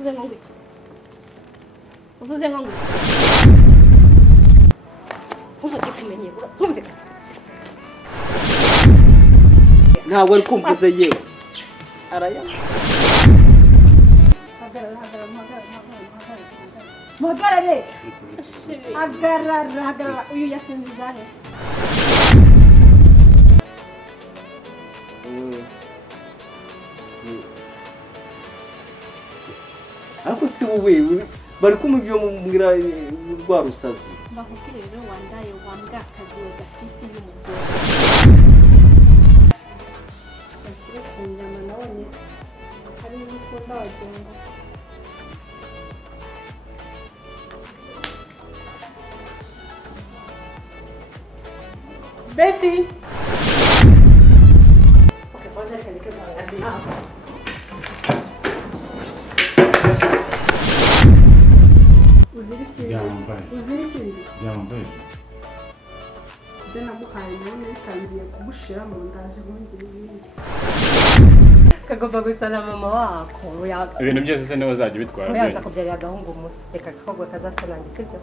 uvuze ngo iki uvuze ngo uzajya kumenyera tumvikana ntabwo ari kumvuze yewe araya Magarare agarara uyu yasinziza he ariko si wowe bari kumubyo mumbwira rwa rusazi bakubwire rero wandaye wambwa akazi ugafite y'umugore bakire kunyama nabonye hari n'ikunda wagenga Betty okay pause it que va a dar uzirikiri yambaye byo naguhaye none bitangiye kugushira mu ndaje bongera ibindi kagomba gusana mama wako ibintu byose se niwe uzajya ubitwara yaza kubyarira agahungu musa reka kakogwe kazasanange sibyo